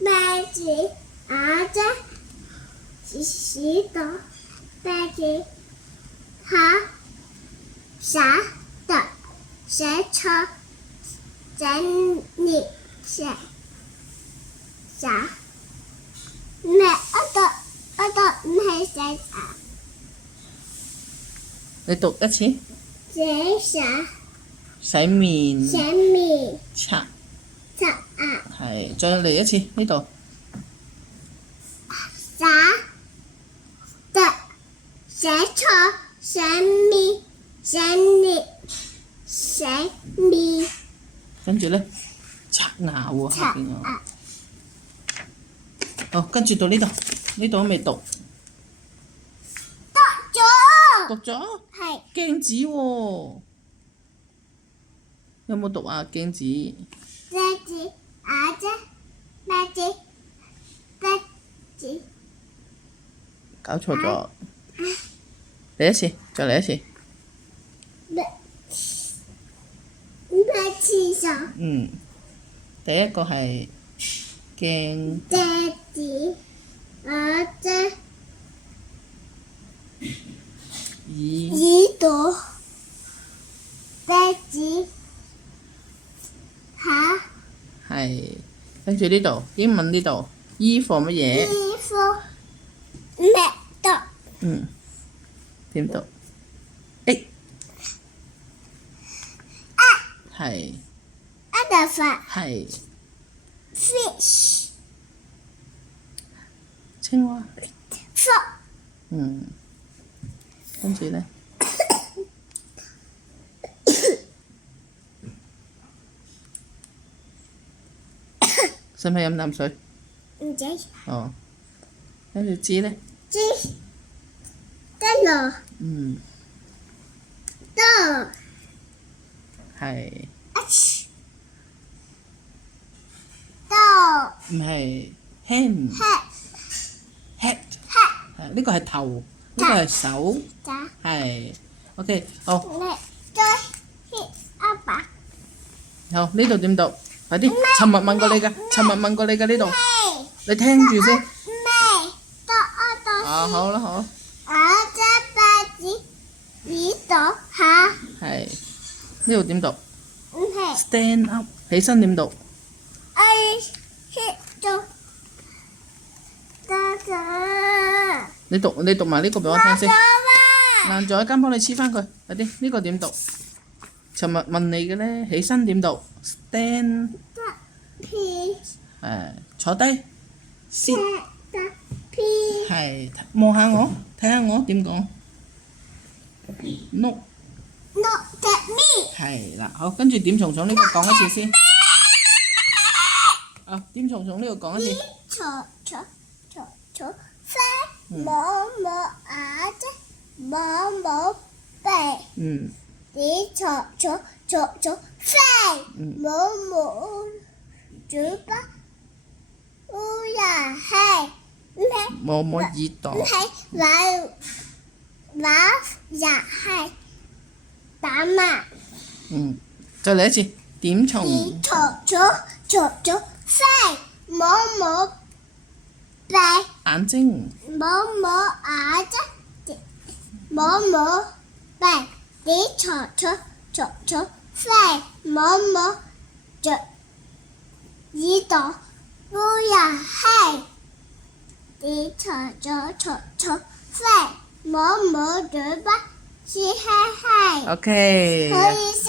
鼻子、眼睛、耳朵、鼻子、口、手、腳、舌頭、整理手。唔係我讀唔係洗手。你讀一次。洗手。洗面。洗面。刷。刷牙。係，再嚟一次呢度。手、腳、洗頭、洗面、整理、洗面。跟住咧，刷牙喎，下邊喎。好，跟住到呢度，呢度都未讀。讀咗。係。鏡子喎，有冇讀啊？鏡子。鼻子、眼睛、鼻子、鼻子。搞錯咗。嚟一次，再嚟一次。咩廁所？第一個係鏡。鼻子、眼睛、耳朵、鼻子、口。係，跟住呢度英文呢度衣服乜嘢？衣服咩讀？點讀 ？A。係。elephant。係。fish。青蛙。frog。跟住咧。使唔使飲啖水？唔使。哦。跟住知咧。知。得咯。得。係。得。唔係 hand。head。係呢個係頭，呢個係手。係。OK，好。再 hit 阿爸。好，呢度點讀？快啲！尋日問過你㗎呢度。你聽住先。好啦好。眼睛、鼻子、耳朵、口。係。呢度點讀唔係。？Stand up，起身點讀？你讀埋呢個俾我聽先。爛咗，間幫你黐翻佢。快啲，呢個點讀？尋日問你嘅咧，起身點讀 ？Stand。坐低。sit。係，望下我，睇下我點講。No。Look at me。係啦，好，跟住點蟲蟲呢個講一次先。點蟲蟲呢個講一次。飛，摸眼睛，摸鼻。飛，摸嘴巴，烏鴉係摸耳朵。唔係玩日係打罵。再嚟一次，點蟲。飛，摸鼻。眼睛。摸眼睛，摸鼻。飛，摸嘴耳朵，烏鴉係飛，摸嘴巴，嘻嘻係。OK。可以食。